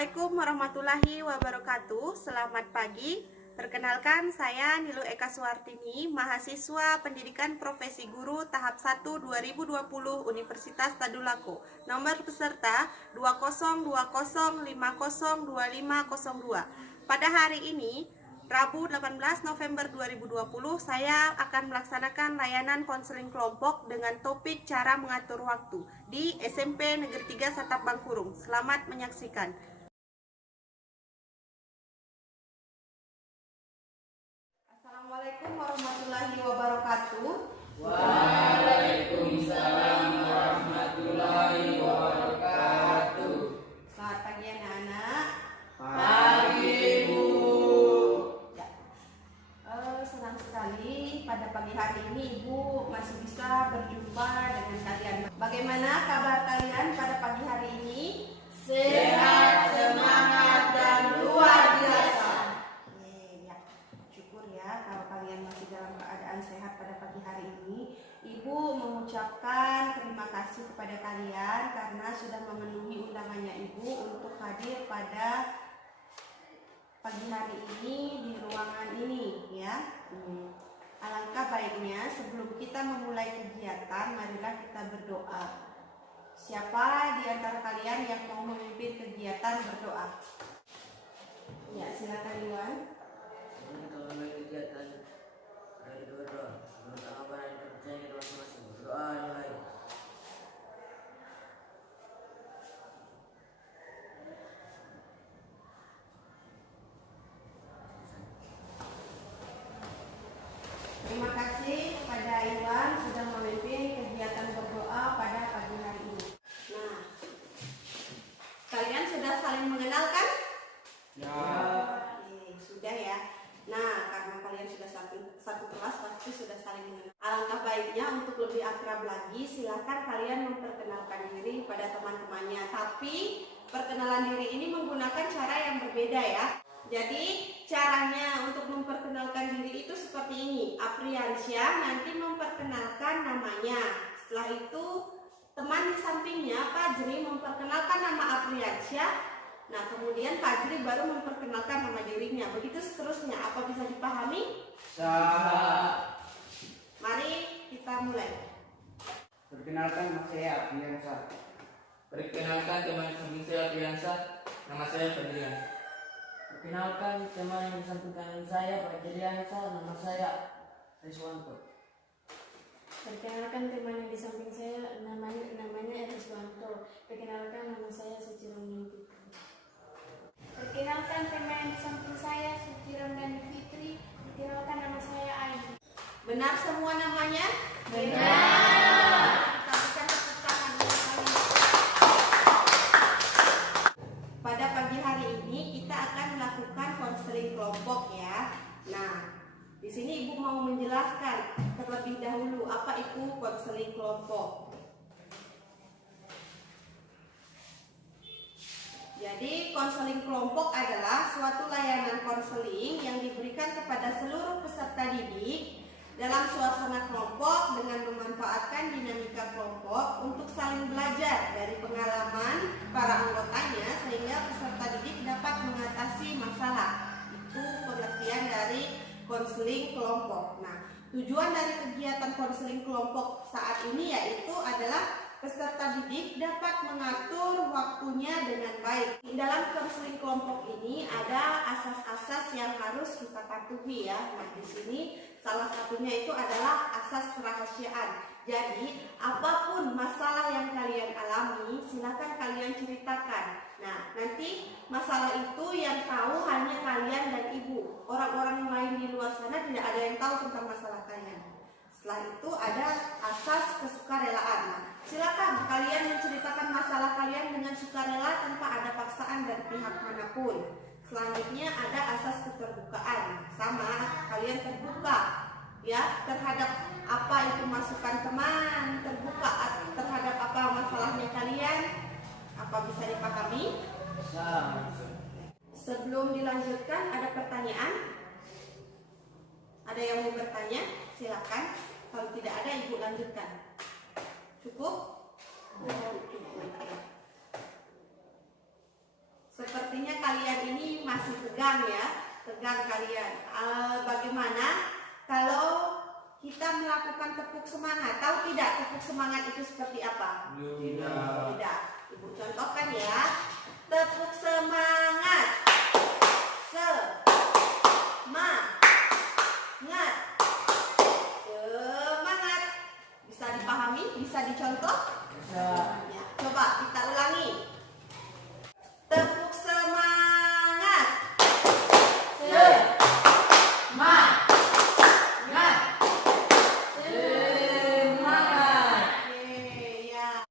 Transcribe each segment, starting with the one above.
Assalamualaikum warahmatullahi wabarakatuh. Selamat pagi. Perkenalkan, saya Nilu Eka Suwartini, mahasiswa Pendidikan Profesi Guru tahap 1 2020 Universitas Tadulako. Nomor peserta 2020502502. Pada hari ini, Rabu 18 November 2020, saya akan melaksanakan layanan konseling kelompok dengan topik cara mengatur waktu di SMP Negeri 3 Satap Bangkurung. Selamat menyaksikan. Assalamualaikum warahmatullahi wabarakatuh. Waalaikumsalam warahmatullahi wabarakatuh. Selamat pagi anak-anak. Pagi Bu. Ya. Senang sekali pada pagi hari ini Ibu masih bisa berjumpa dengan kalian. Bagaimana kabar kalian pada pagi hari ini? Sehat, semangat, dan luar biasa. Ya, syukur ya kalau kalian masih dalam keadaan sehat pada pagi hari ini. Ibu mengucapkan terima kasih kepada kalian karena sudah memenuhi undangannya Ibu untuk hadir pada pagi hari ini di ruangan ini ya. Alangkah baiknya sebelum kita memulai kegiatan, marilah kita berdoa. Siapa di antara kalian yang mau memimpin kegiatan berdoa? Ya, silakan Iwan. Kalau mulai kegiatan dari berdoa, menurut anggapan yang terpercaya masing-masing. Berdoa mulai. Terima kasih kepada Iwan sudah memimpin kegiatan berdoa pada pagi hari ini. Nah, kalian sudah saling mengenal kan? Ya. Oke, sudah ya. Nah, karena kalian sudah satu kelas pasti sudah saling mengenal. Alangkah baiknya untuk lebih akrab lagi, silakan kalian memperkenalkan diri pada teman-temannya. Tapi perkenalan diri ini menggunakan cara yang berbeda ya. Jadi caranya untuk memperkenalkan diri itu seperti ini. Apriansyah nanti memperkenalkan namanya. Setelah itu teman di sampingnya Fajri memperkenalkan nama Apriansyah. Nah kemudian Fajri baru memperkenalkan nama dirinya. Begitu seterusnya. Apa bisa dipahami? Sah. Mari kita mulai. Perkenalkan, nama saya Apriansyah. Perkenalkan teman samping saya Apriansyah, nama saya Fadlian. Perkenalkan teman yang di samping kanan saya, Pak Jeliansa, nama saya Riswanto. Perkenalkan teman yang di samping saya, namanya Eriswanto. Perkenalkan nama saya Suci Ramdhani. Perkenalkan teman yang di samping saya, Suci Ramdhani Fitri. Perkenalkan nama saya Aini. Benar semua namanya? Benar. Kita berikan tepuk tangan untuk kalian. Pada pagi hari ini kita akan melakukan konseling kelompok ya. Nah, di sini Ibu mau menjelaskan terlebih dahulu apa itu konseling kelompok. Jadi konseling kelompok adalah suatu layanan konseling yang diberikan kepada seluruh peserta didik dalam suasana kelompok dengan memanfaatkan dinamika kelompok untuk saling belajar dari pengalaman para anggotanya sehingga peserta didik dapat mengatasi masalah. Itu pengertian dari konseling kelompok. Nah, tujuan dari kegiatan konseling kelompok saat ini yaitu adalah peserta didik dapat mengatur waktunya dengan baik. Di dalam konseling kelompok ini ada asas-asas yang harus kita patuhi ya. Nah, di sini salah satunya itu adalah asas kerahasiaan. Jadi, apapun masalah yang kalian alami, silakan kalian ceritakan. Nah, nanti masalah itu yang tahu hanya kalian dan ibu. Orang-orang lain di luar sana tidak ada yang tahu tentang masalah kalian. Setelah itu ada asas kesukarelaan. Nah, silakan kalian menceritakan masalah kalian dengan sukarela tanpa ada paksaan dari pihak manapun. Selanjutnya ada asas keterbukaan. Sama, kalian terbuka ya terhadap apa itu masukan teman, terbuka terhadap apa masalahnya kalian. Apa bisa dipahami? Sah. Sebelum dilanjutkan ada pertanyaan? Ada yang mau bertanya? Silakan. Kalau tidak ada, Ibu lanjutkan. Cukup? Cukup. Sepertinya kalian ini masih tegang ya, tegang kalian. Bagaimana kalau kita melakukan tepuk semangat? Tahu tidak tepuk semangat itu seperti apa? Tidak. Ibu contohkan ya. Tepuk semangat. Semangat. Semangat. Bisa dipahami? Bisa dicontoh? Bisa. Ya, coba kita ulangi. Tepuk semangat. Semangat. Oke, ya.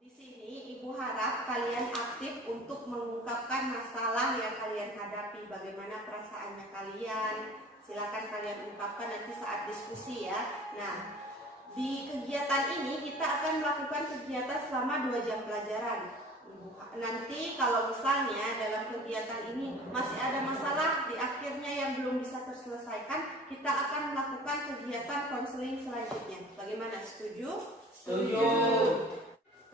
Di sini Ibu harap kalian aktif untuk mengungkapkan masalah yang kalian hadapi. Bagaimana perasaannya kalian? Silakan kalian ungkapkan nanti saat diskusi ya. Nah, di kegiatan ini kita akan melakukan kegiatan selama 2 jam pelajaran. Nanti kalau misalnya dalam kegiatan ini masih ada masalah di akhirnya yang belum bisa terselesaikan, kita akan melakukan kegiatan konseling selanjutnya. Bagaimana? Setuju? Setuju.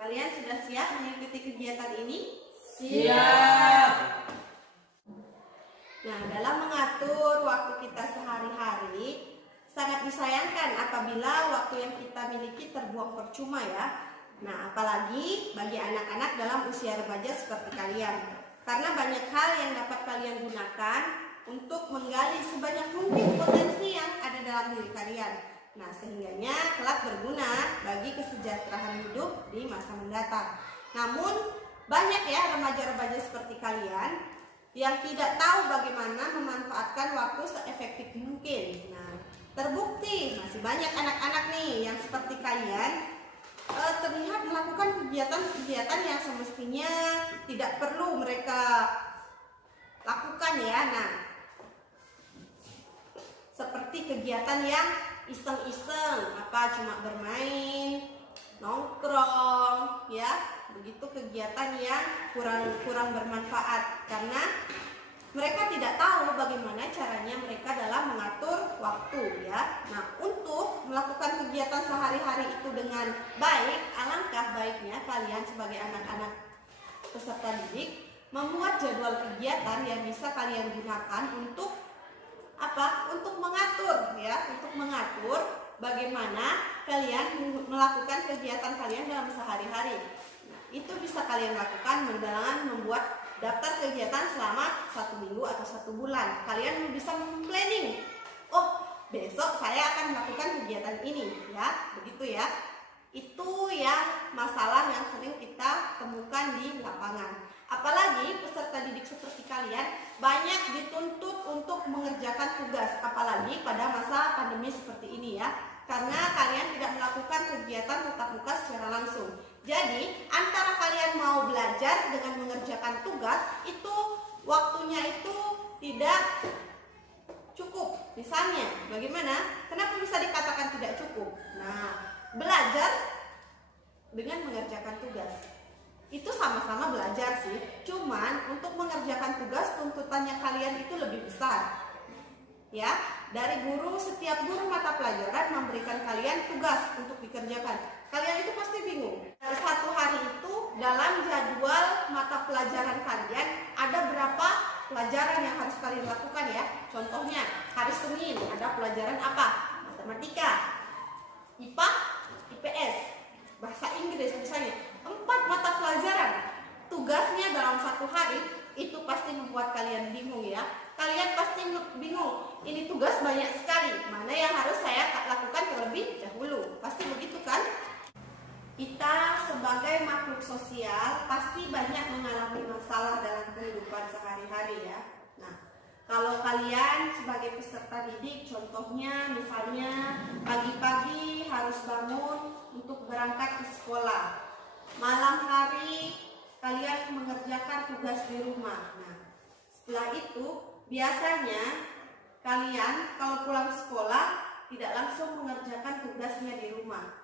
Kalian sudah siap mengikuti kegiatan ini? Siap. Nah, dalam mengatur waktu kita sehari-hari sangat disayangkan apabila waktu yang kita miliki terbuang percuma ya. Nah, apalagi bagi anak-anak dalam usia remaja seperti kalian. Karena banyak hal yang dapat kalian gunakan untuk menggali sebanyak mungkin potensi yang ada dalam diri kalian. Nah, sehingganya kelak berguna bagi kesejahteraan hidup di masa mendatang. Namun, banyak ya remaja-remaja seperti kalian yang tidak tahu bagaimana memanfaatkan waktu seefektif mungkin. Nah, terbukti masih banyak anak-anak nih yang seperti kalian terlihat melakukan kegiatan-kegiatan yang semestinya tidak perlu mereka lakukan ya. Nah, seperti kegiatan yang iseng-iseng, cuma bermain, nongkrong, ya, begitu kegiatan yang kurang bermanfaat karena mereka tidak tahu bagaimana caranya mereka dalam mengatur waktu ya. Nah, untuk melakukan kegiatan sehari-hari itu dengan baik, alangkah baiknya kalian sebagai anak-anak peserta didik membuat jadwal kegiatan yang bisa kalian gunakan untuk untuk mengatur ya, untuk mengatur bagaimana kalian melakukan kegiatan kalian dalam sehari-hari. Nah, itu bisa kalian lakukan dengan membuat daftar kegiatan selama 1 minggu atau 1 bulan. Kalian bisa planning. Oh, besok saya akan melakukan kegiatan ini, ya, begitu ya. Itu yang masalah yang sering kita temukan di lapangan. Apalagi peserta didik seperti kalian banyak dituntut untuk mengerjakan tugas, apalagi pada masa pandemi seperti ini ya. Karena kalian tidak melakukan kegiatan tatap muka secara langsung. Jadi, antara kalian mau belajar dengan mengerjakan tugas, itu waktunya itu tidak cukup. Misalnya, bagaimana? Kenapa bisa dikatakan tidak cukup? Nah, belajar dengan mengerjakan tugas. Itu sama-sama belajar sih. Cuman, untuk mengerjakan tugas, tuntutannya kalian itu lebih besar. Ya, dari guru, setiap guru mata pelajaran memberikan kalian tugas untuk dikerjakan. Kalian itu pasti bingung. Satu hari itu dalam jadwal mata pelajaran kalian ada berapa pelajaran yang harus kalian lakukan ya. Contohnya hari Senin ada pelajaran apa? Matematika, IPA, IPS, bahasa Inggris misalnya. 4 mata pelajaran. Tugasnya dalam 1 hari itu pasti membuat kalian bingung ya. Kalian pasti bingung, ini tugas banyak sekali, mana yang harus saya lakukan terlebih dahulu. Pasti begitu kan? Kita sebagai makhluk sosial pasti banyak mengalami masalah dalam kehidupan sehari-hari ya. Nah, kalau kalian sebagai peserta didik, contohnya misalnya pagi-pagi harus bangun untuk berangkat ke sekolah. Malam hari kalian mengerjakan tugas di rumah. Nah, setelah itu biasanya kalian kalau pulang sekolah tidak langsung mengerjakan tugasnya di rumah.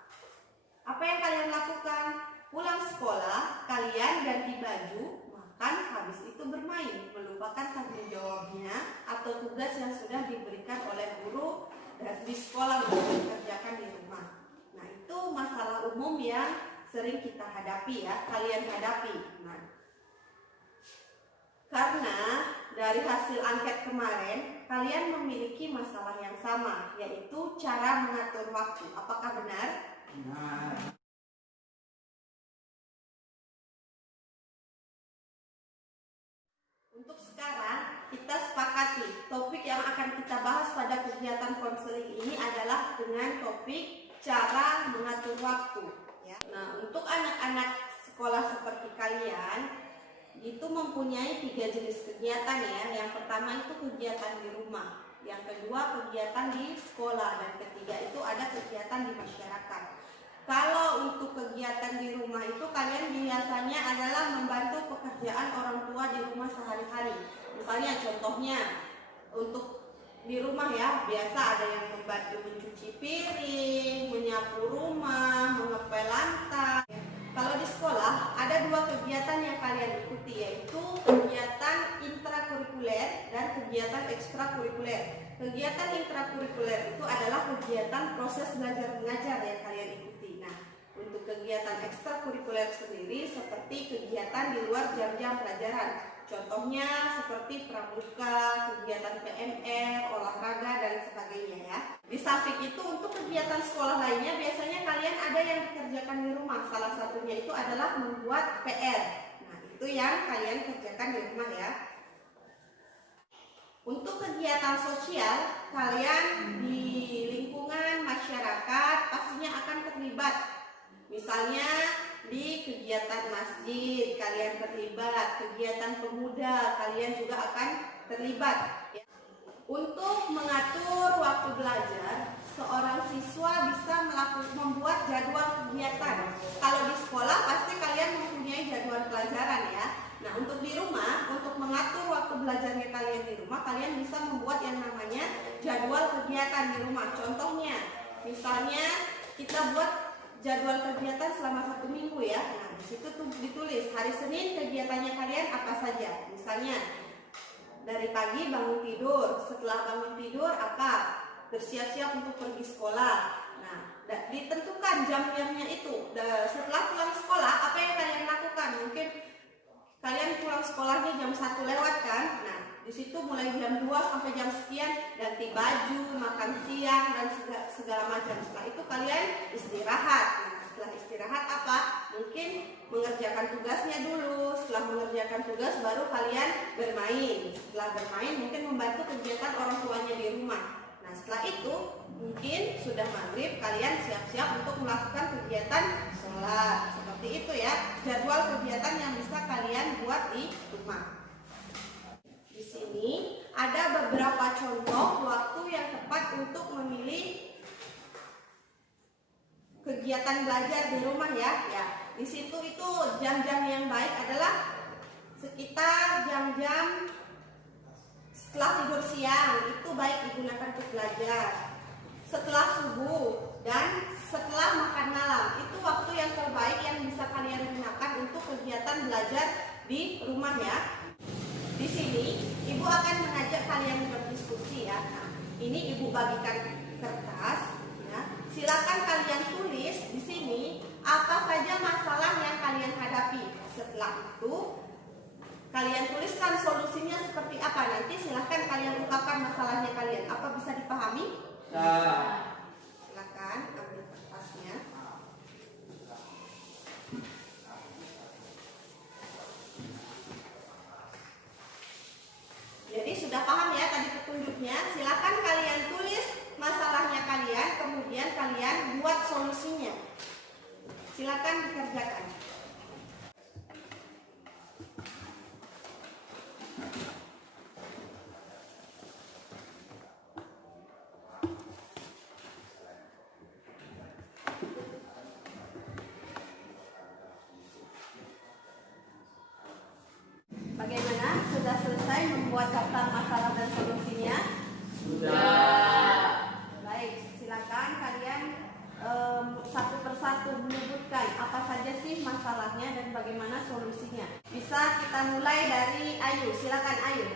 Apa yang kalian lakukan? Pulang sekolah, kalian ganti baju, makan, habis itu bermain, melupakan tanggung jawabnya atau tugas yang sudah diberikan oleh guru dan di sekolah untuk dikerjakan di rumah. Nah, itu masalah umum yang sering kita hadapi ya, kalian hadapi. Nah, karena dari hasil angket kemarin, kalian memiliki masalah yang sama, yaitu cara mengatur waktu. Apakah benar? Nah, Untuk sekarang, kita sepakati topik yang akan kita bahas pada kegiatan konseling ini adalah dengan topik cara mengatur waktu. Ya. Nah, untuk anak-anak sekolah seperti kalian, itu mempunyai 3 jenis kegiatan ya. Yang pertama itu kegiatan di rumah, yang kedua kegiatan di sekolah, dan ketiga itu ada kegiatan di masyarakat. Kalau untuk kegiatan di rumah itu kalian biasanya adalah membantu pekerjaan orang tua di rumah sehari-hari. Misalnya contohnya untuk di rumah ya, biasa ada yang membantu mencuci piring, menyapu rumah, mengepel lantai. Kalau di sekolah ada 2 kegiatan yang kalian ikuti, yaitu kegiatan intrakurikuler dan kegiatan ekstrakurikuler. Kegiatan intrakurikuler itu adalah kegiatan proses belajar mengajar yang kalian ikuti. Nah, untuk kegiatan ekstrakurikuler sendiri seperti kegiatan di luar jam-jam pelajaran. Contohnya seperti pramuka, kegiatan PMR, olahraga, dan sebagainya ya. Di samping itu untuk kegiatan sekolah lainnya biasanya kalian ada yang dikerjakan di rumah. Salah satunya itu adalah membuat PR. Nah, itu yang kalian kerjakan di rumah ya. Untuk kegiatan sosial, kalian di lingkungan masyarakat pastinya akan terlibat. Misalnya di kegiatan masjid kalian terlibat, kegiatan pemuda kalian juga akan terlibat. Untuk mengatur waktu belajar, seorang siswa bisa membuat jadwal kegiatan. Kalau di sekolah pasti kalian mempunyai jadwal pelajaran ya. Nah, untuk di rumah, untuk mengatur waktu belajarnya kalian di rumah, kalian bisa membuat yang namanya jadwal kegiatan di rumah. Contohnya, misalnya kita buat jadwal kegiatan selama 1 minggu ya. Nah, di situ tuh ditulis hari Senin kegiatannya kalian apa saja. Misalnya dari pagi bangun tidur, setelah bangun tidur apa? Bersiap-siap untuk pergi sekolah. Nah, ditentukan jam-jamnya itu. Setelah pulang sekolah, apa yang kalian lakukan? Mungkin kalian pulang sekolahnya jam 1 lewat kan? Nah, di situ mulai jam 2 sampai jam sekian ganti baju, makan siang, dan segala macam. Setelah itu kalian istirahat. Nah, setelah istirahat apa? Mungkin mengerjakan tugasnya dulu. Setelah mengerjakan tugas baru kalian bermain. Setelah bermain mungkin membantu kegiatan orang tuanya di rumah. Nah, setelah itu mungkin sudah maghrib, kalian siap-siap untuk melakukan kegiatan sholat. Seperti itu ya, jadwal kegiatan yang bisa kalian buat di rumah. Di sini ada beberapa contoh waktu yang tepat untuk memilih kegiatan belajar di rumah ya. Di situ itu jam-jam yang baik adalah sekitar jam-jam setelah tidur siang, itu baik digunakan untuk belajar. Setelah subuh dan setelah makan malam, itu waktu yang terbaik yang bisa kalian gunakan untuk kegiatan belajar di rumah ya. Di sini ibu akan mengajak kalian berdiskusi ya. Nah, ini ibu bagikan kertas ya. Silakan kalian tulis di sini apa saja masalah yang kalian hadapi. Setelah itu kalian tuliskan solusinya seperti apa. Nanti silakan kalian ungkapkan masalahnya kalian. Apa bisa dipahami? Silakan ambil kertasnya. Jadi sudah paham ya tadi petunjuknya. Silakan kalian tulis masalahnya kalian, kemudian kalian buat solusinya. Silakan dikerjakan. Bagaimana? Sudah selesai membuat daftar masalah dan solusinya? Sudah. Baik, silakan kalian satu persatu menyebutkan apa saja sih masalahnya dan bagaimana solusinya. Bisa kita mulai dari Ayu. Silakan Ayu.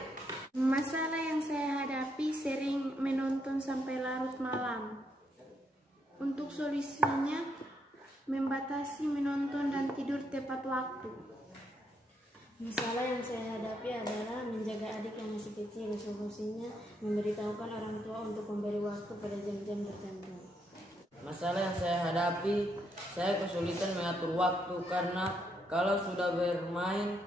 Masalah yang saya hadapi sering menonton sampai larut malam. Untuk solusinya, membatasi menonton dan tidur tepat waktu. Masalah yang saya hadapi adalah menjaga adik yang masih kecil. Solusinya memberitahukan orang tua untuk memberi waktu pada jam-jam tertentu. Masalah yang saya hadapi, saya kesulitan mengatur waktu karena kalau sudah bermain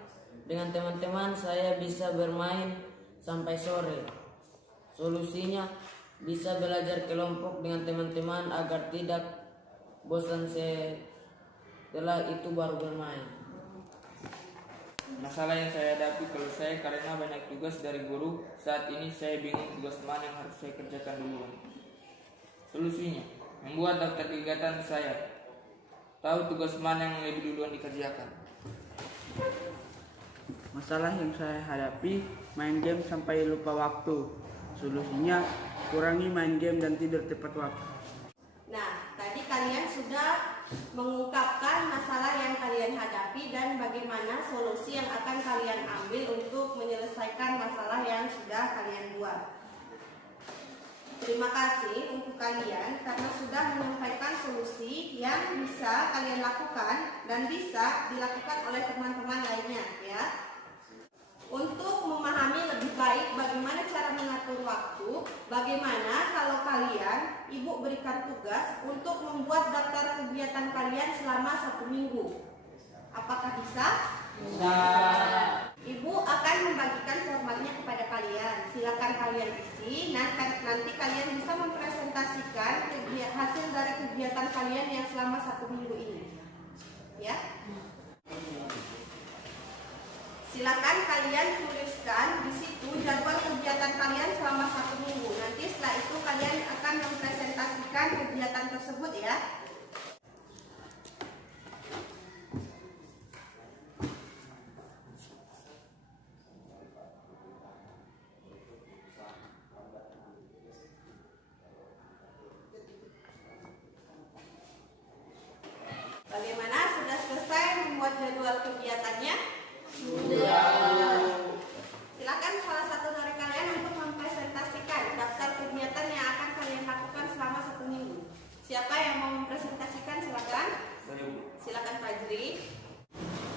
dengan teman-teman, saya bisa bermain sampai sore. Solusinya bisa belajar kelompok dengan teman-teman agar tidak bosan setelah itu baru bermain. Masalah yang saya hadapi kalau saya karena banyak tugas dari guru, saat ini saya bingung tugas mana yang harus saya kerjakan duluan. Solusinya, membuat daftar kegiatan saya. Tahu tugas mana yang lebih duluan dikerjakan. Masalah yang saya hadapi, main game sampai lupa waktu. Solusinya, kurangi main game dan tidur tepat waktu. Nah, tadi kalian sudah mengungkapkan masalah yang kalian hadapi dan bagaimana solusi yang akan kalian ambil untuk menyelesaikan masalah yang sudah kalian buat. Terima kasih untuk kalian karena sudah menyampaikan solusi yang bisa kalian lakukan dan bisa dilakukan oleh teman-teman lainnya ya. Untuk memahami lebih baik bagaimana cara mengatur waktu, bagaimana kalau kalian, ibu berikan tugas untuk membuat daftar kegiatan kalian selama 1 minggu. Apakah bisa? Bisa. Ibu akan membagikan formatnya kepada kalian. Silakan kalian isi. Nanti kalian bisa mempresentasikan hasil dari kegiatan kalian yang selama 1 minggu ini. Ya. Silakan kalian tuliskan di situ jadwal kegiatan kalian selama 1 minggu. Nanti setelah itu kalian akan mempresentasikan kegiatan tersebut ya. Bagaimana? Sudah selesai membuat jadwal kegiatannya? Silakan salah satu dari kalian untuk mempresentasikan daftar kegiatan yang akan kalian lakukan selama 1 minggu. Siapa yang mau mempresentasikan? Silakan. Silakan Fajri.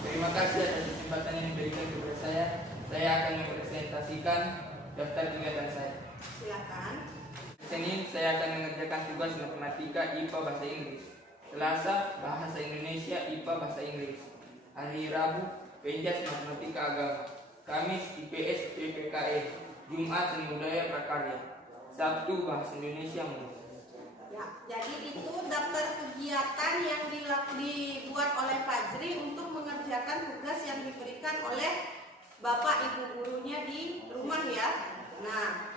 Terima kasih atas kesempatan yang diberikan kepada saya. Saya akan mempresentasikan daftar kegiatan saya. Silakan. Senin saya akan mengerjakan tugas matematika IPA bahasa Inggris. Selasa bahasa Indonesia IPA bahasa Inggris. Hari Rabu Penjas matematika agama. Kamis IPS PPKN. Jumat seni budaya prakarya. Sabtu bahasa Indonesia murni. Ya, jadi itu daftar kegiatan yang dibuat oleh Fajri untuk mengerjakan tugas yang diberikan oleh Bapak Ibu gurunya di rumah ya. Nah,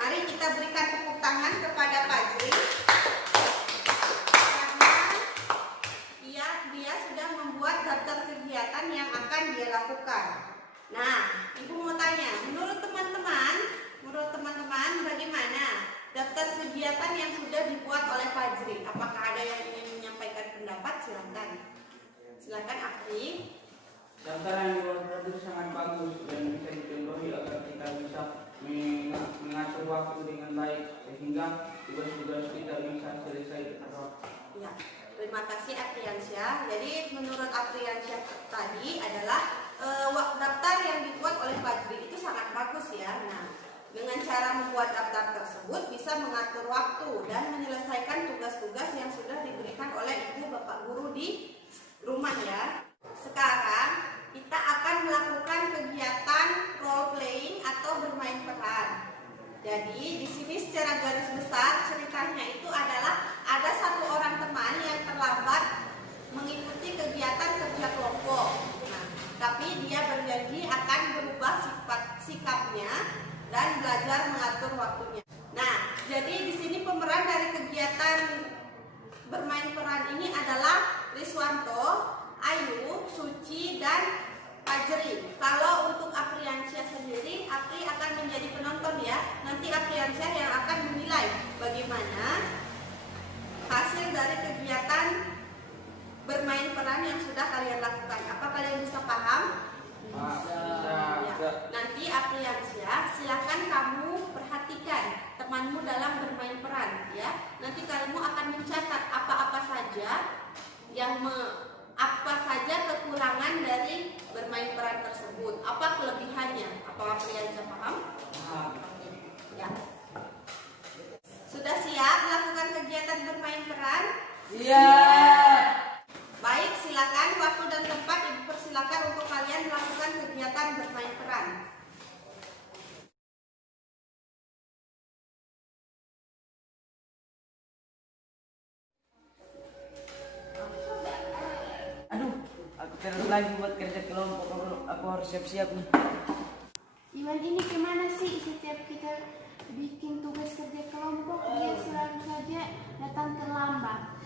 mari kita berikan tepuk tangan kepada Fajri. Dia sudah membuat daftar kegiatan yang akan dia lakukan. Nah, Ibu mau tanya, menurut teman-teman bagaimana daftar kegiatan yang sudah dibuat oleh Fajri? Apakah ada yang ingin menyampaikan pendapat? Silakan Afri. Daftar yang dibuat Fajri sangat bagus dan bisa dicontohi agar kita bisa mengatur waktu dengan baik sehingga tugas-tugas kita bisa selesai tepat waktu. Ya. Terima kasih Afriansyah. Jadi menurut Afriansyah tadi adalah daftar yang dibuat oleh Fajri itu sangat bagus ya. Nah, dengan cara membuat daftar tersebut bisa mengatur waktu dan menyelesaikan tugas-tugas yang sudah diberikan oleh ibu bapak guru di rumah ya. Sekarang kita akan melakukan kegiatan role playing atau bermain peran. Jadi di sini secara garis besar ceritanya itu adalah ada satu orang teman yang terlambat mengikuti kegiatan kerja kelompok. Nah, tapi dia berjanji akan berubah sikapnya dan belajar mengatur waktunya. Nah, jadi di sini pemeran dari kegiatan bermain peran ini adalah Riswanto, Ayu, Suci, dan Fajri. Kalau untuk Afriansyah sendiri, Afri akan menjadi penonton ya. Nanti Afriansyah yang akan menilai bagaimana hasil dari kegiatan bermain peran yang sudah kalian lakukan. Apa kalian bisa paham? Ya. Nanti Afriansyah, silakan kamu perhatikan temanmu dalam bermain peran ya. Nanti kamu akan mencatat apa-apa saja apa saja kekurangan dari bermain peran tersebut? Apa kelebihannya? Apakah Priyansyah paham? Ya. Sudah siap melakukan kegiatan bermain peran? Iya. Baik, silakan waktu dan tempat Ibu persilakan untuk kalian melakukan kegiatan bermain peran. Aduh, aku terus lagi buat kerja kelompok. Aku harus siap-siap nih. Iwan ini kemana sih? Setiap kita bikin tugas kerja kelompok dia selalu saja datang terlambat.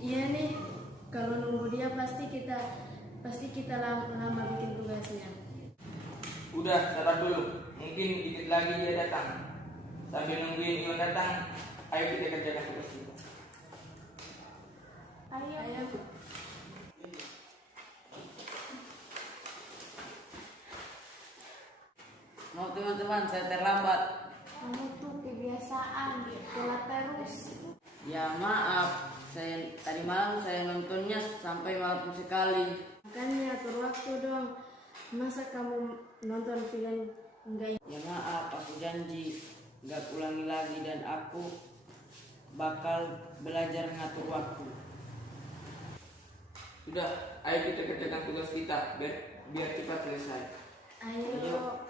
Iya nih, kalau nunggu dia pasti kita lama bikin tugasnya. Udah, sabar dulu. Mungkin dikit lagi dia datang. Sambil nungguin Iwan datang, ayo kita kerjakan tugas kita. Ayo. Mau teman-teman, saya terlambat. Kamu tuh kebiasaan telat terus. Ya maaf, tadi malam saya nontonnya sampai malam sekali. Makanya atur waktu dong. Masa kamu nonton film enggak? Ya maaf, aku janji gak ulangi lagi dan aku bakal belajar ngatur waktu. Sudah, ayo kita kerjakan tugas kita biar cepat selesai. Ayo.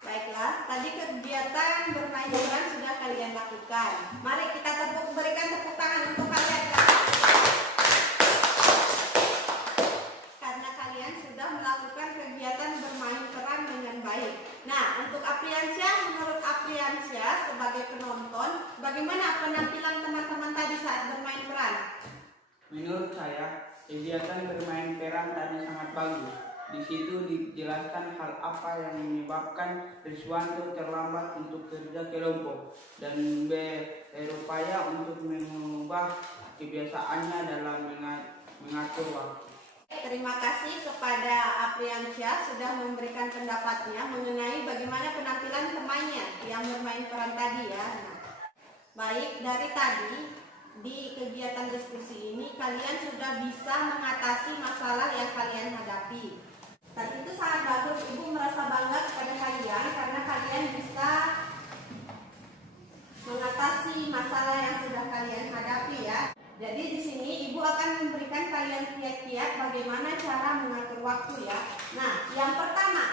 Baiklah, tadi kegiatan bermain peran sudah kalian lakukan. Mari kita berikan tepuk tangan untuk kalian. Karena kalian sudah melakukan kegiatan bermain peran dengan baik. Nah, untuk Apriyansyah, menurut Apriyansyah sebagai penonton, bagaimana penampilan teman-teman tadi saat bermain peran? Menurut saya, kegiatan bermain peran tadi sangat bagus. Di situ dijelaskan hal apa yang menyebabkan Riswanto terlambat untuk kerja kelompok dan berupaya untuk mengubah kebiasaannya dalam mengatur waktu. Terima kasih kepada Apriyansyah sudah memberikan pendapatnya mengenai bagaimana penampilan temannya yang bermain peran tadi ya. Nah, baik, dari tadi di kegiatan diskusi ini kalian sudah bisa mengatasi masalah yang kalian hadapi. Dan itu sangat bagus, Ibu merasa bangga kepada kalian karena kalian bisa mengatasi masalah yang sudah kalian hadapi ya. Jadi di sini Ibu akan memberikan kalian kiat-kiat bagaimana cara mengatur waktu ya. Nah, yang pertama,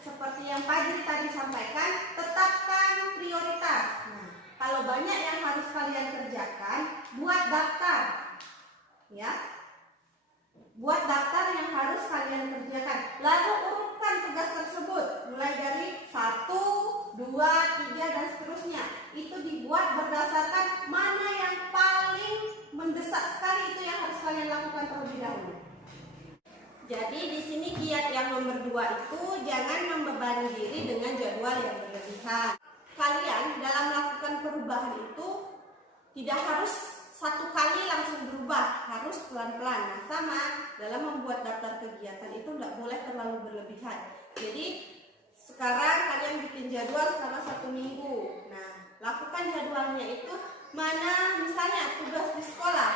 seperti yang Fajri tadi sampaikan, tetapkan prioritas. Nah, kalau banyak yang harus kalian kerjakan, buat daftar ya. Buat daftar yang harus kalian kerjakan. Lalu urutkan tugas tersebut mulai dari 1, 2, 3 dan seterusnya. Itu dibuat berdasarkan mana yang paling mendesak sekali, itu yang harus kalian lakukan terlebih dahulu. Jadi di sini kiat yang nomor 2 itu jangan membebani diri dengan jadwal yang berlebihan. Kalian dalam melakukan perubahan itu tidak harus satu kali langsung berubah, harus pelan-pelan. Nah, sama dalam membuat daftar kegiatan itu nggak boleh terlalu berlebihan. Jadi sekarang kalian bikin jadwal selama 1 minggu. Nah, lakukan jadwalnya itu mana misalnya tugas di sekolah,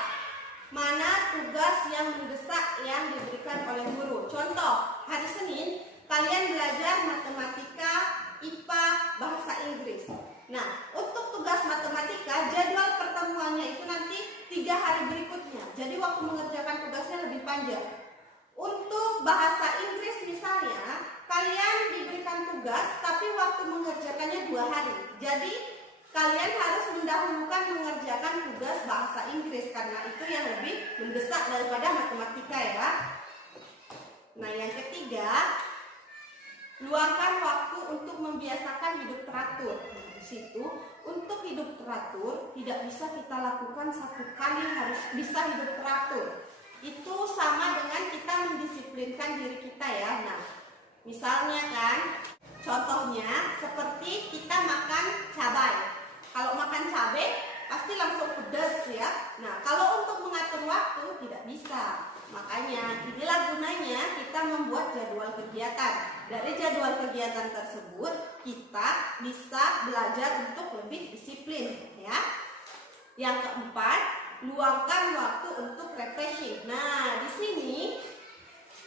mana tugas yang mendesak yang diberikan oleh guru. Contoh, hari Senin kalian belajar matematika, IPA, bahasa Inggris. Nah, untuk tugas matematika, jadwal pertemuannya itu nanti 3 hari berikutnya. Jadi waktu mengerjakan tugasnya lebih panjang. Untuk bahasa Inggris misalnya, kalian diberikan tugas, tapi waktu mengerjakannya 2 hari. Jadi kalian harus mendahulukan mengerjakan tugas bahasa Inggris karena itu yang lebih mendesak daripada matematika ya. Nah, yang ketiga, luangkan waktu untuk membiasakan hidup teratur. Di situ, untuk hidup teratur tidak bisa kita lakukan satu kali, harus bisa hidup teratur. Itu sama dengan kita mendisiplinkan diri kita ya. Nah, misalnya kan, contohnya seperti kita makan cabai. Kalau makan cabai pasti langsung pedas ya. Nah, kalau untuk mengatur waktu tidak bisa. Makanya inilah gunanya kita membuat jadwal kegiatan. Dari jadwal kegiatan tersebut kita bisa belajar untuk lebih disiplin ya. Yang keempat, luangkan waktu untuk refreshing. Nah, di sini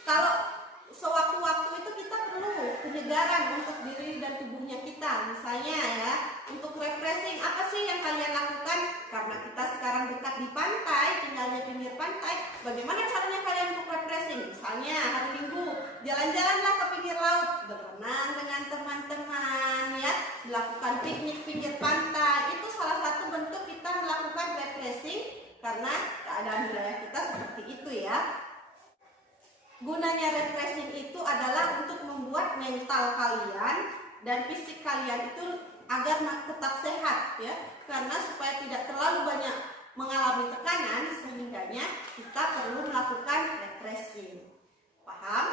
kalau sewaktu-waktu itu kita perlu penyegaran untuk diri dan tubuhnya kita. Misalnya ya, untuk refreshing apa sih yang kalian lakukan? Karena kita sekarang dekat di pantai, tinggalnya pinggir pantai, bagaimana caranya kalian untuk refreshing? Misalnya hari Minggu, jalan-jalanlah ke pinggir laut, berenang dengan teman-teman ya, melakukan piknik pinggir pantai. Itu salah satu bentuk kita melakukan refreshing karena keadaan wilayah kita seperti itu ya. Gunanya refreshing itu adalah untuk membuat mental kalian dan fisik kalian itu agar tetap sehat ya. Karena supaya tidak terlalu banyak mengalami tekanan, sehingganya kita perlu melakukan refreshing. Paham?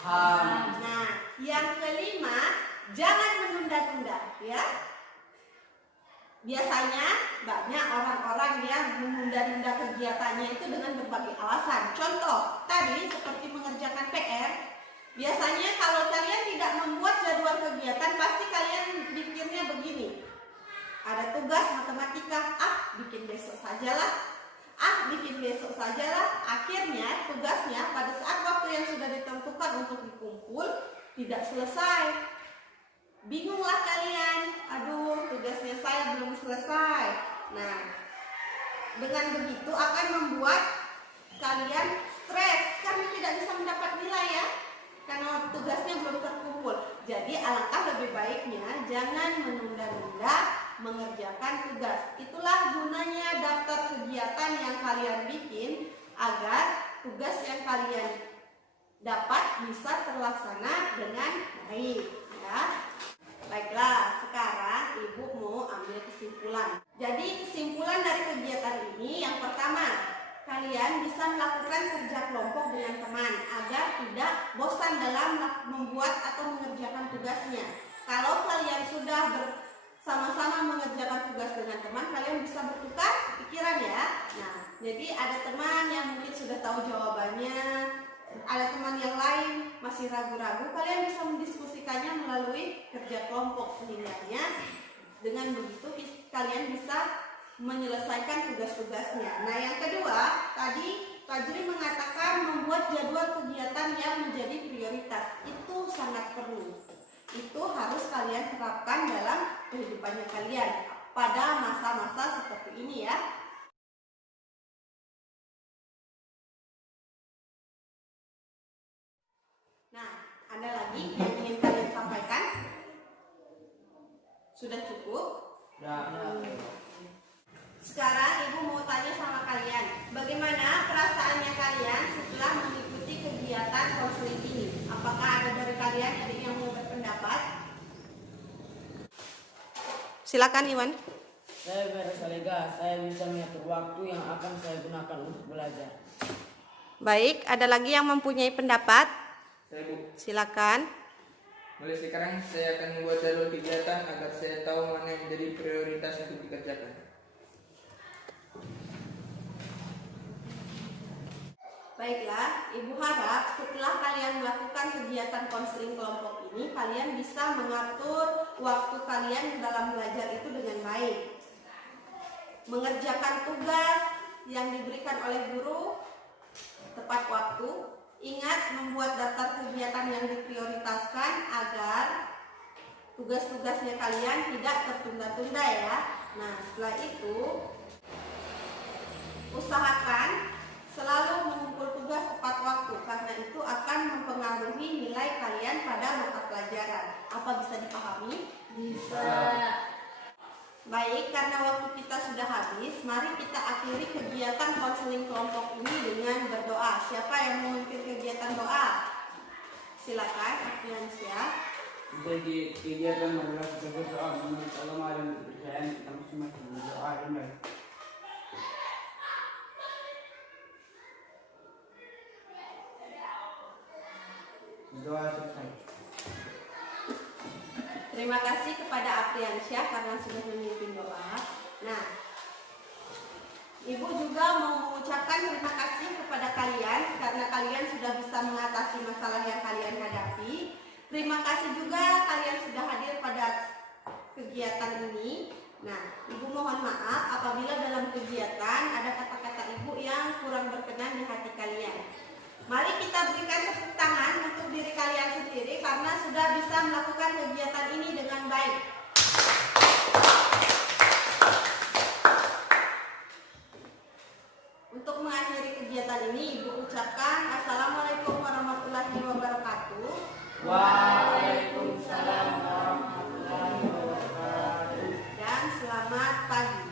Paham. Nah, yang kelima, jangan menunda-tunda ya. Biasanya banyak orang-orang yang menunda-nunda kegiatannya itu dengan berbagai alasan. Contoh, tadi seperti mengerjakan PR. Biasanya kalau kalian tidak membuat jadwal kegiatan, pasti kalian pikirnya begini. Ada tugas matematika, bikin besok sajalah. Bikin besok sajalah. Akhirnya tugasnya pada saat waktu yang sudah ditentukan untuk dikumpul, tidak selesai. Bingunglah kalian, aduh tugasnya saya belum selesai. Nah, dengan begitu akan membuat kalian stres karena tidak bisa mendapat nilai ya, karena tugasnya belum terkumpul. Jadi alangkah lebih baiknya jangan menunda-nunda mengerjakan tugas. Itulah gunanya daftar kegiatan yang kalian bikin agar tugas yang kalian dapat bisa terlaksana dengan baik ya. Baiklah, sekarang Ibu mau ambil kesimpulan. Jadi kesimpulan dari kegiatan ini yang pertama, kalian bisa melakukan kerja kelompok dengan teman agar tidak bosan dalam membuat atau mengerjakan tugasnya. Kalau kalian sudah bersama-sama mengerjakan tugas dengan teman, kalian bisa bertukar pikiran ya. Nah, jadi ada teman yang mungkin sudah tahu jawabannya, ada teman yang lain masih ragu-ragu, kalian bisa mendiskusikannya melalui kerja kelompok. Sehingga dengan begitu kalian bisa menyelesaikan tugas-tugasnya. Nah, yang kedua, tadi Fajri mengatakan membuat jadwal kegiatan yang menjadi prioritas. Itu sangat perlu. Itu harus kalian terapkan dalam kehidupannya kalian pada masa-masa seperti ini ya. Nah, ada lagi yang ingin kalian sampaikan? Sudah cukup? Sekarang Ibu mau tanya sama kalian, bagaimana perasaannya kalian setelah mengikuti kegiatan konseling ini? Apakah ada dari kalian yang mau berpendapat? Silakan Iwan. Saya merasa lega, saya bisa mengatur waktu yang akan saya gunakan untuk belajar. Baik, ada lagi yang mempunyai pendapat? Saya Bu. Silakan. Mulai sekarang saya akan membuat jadwal kegiatan agar saya tahu mana yang menjadi prioritas untuk dikerjakan. Baiklah, Ibu harap setelah kalian melakukan kegiatan konseling kelompok ini, kalian bisa mengatur waktu kalian dalam belajar itu dengan baik. Mengerjakan tugas yang diberikan oleh guru tepat waktu. Ingat membuat daftar kegiatan yang diprioritaskan agar tugas-tugasnya kalian tidak tertunda-tunda ya. Nah, setelah itu usahakan selalu mengumpul tugas tepat waktu karena itu akan mempengaruhi nilai kalian pada mata pelajaran. Apa bisa dipahami? Bisa. Baik, karena waktu kita sudah habis, mari kita akhiri kegiatan konseling kelompok ini dengan berdoa. Siapa yang mau memimpin kegiatan doa? Silakan, Afiansyah. Jadi kegiatan adalah kita berdoa menurut agama dan kepercayaan kita masing-masing. Berdoa dan doa selesai. Terima kasih kepada Afiansyah karena sudah memimpin doa. Nah, Ibu juga mau mengucapkan terima kasih kepada kalian karena kalian sudah bisa mengatasi masalah yang kalian hadapi. Terima kasih juga kalian sudah hadir pada kegiatan ini. Nah, Ibu mohon maaf apabila dalam kegiatan ada kata-kata berkenan di hati kalian. Mari kita berikan tepuk tangan untuk diri kalian sendiri karena sudah bisa melakukan kegiatan ini dengan baik. Untuk mengakhiri kegiatan ini, Ibu ucapkan Assalamualaikum warahmatullahi wabarakatuh. Waalaikumsalam warahmatullahi wabarakatuh. Dan selamat pagi.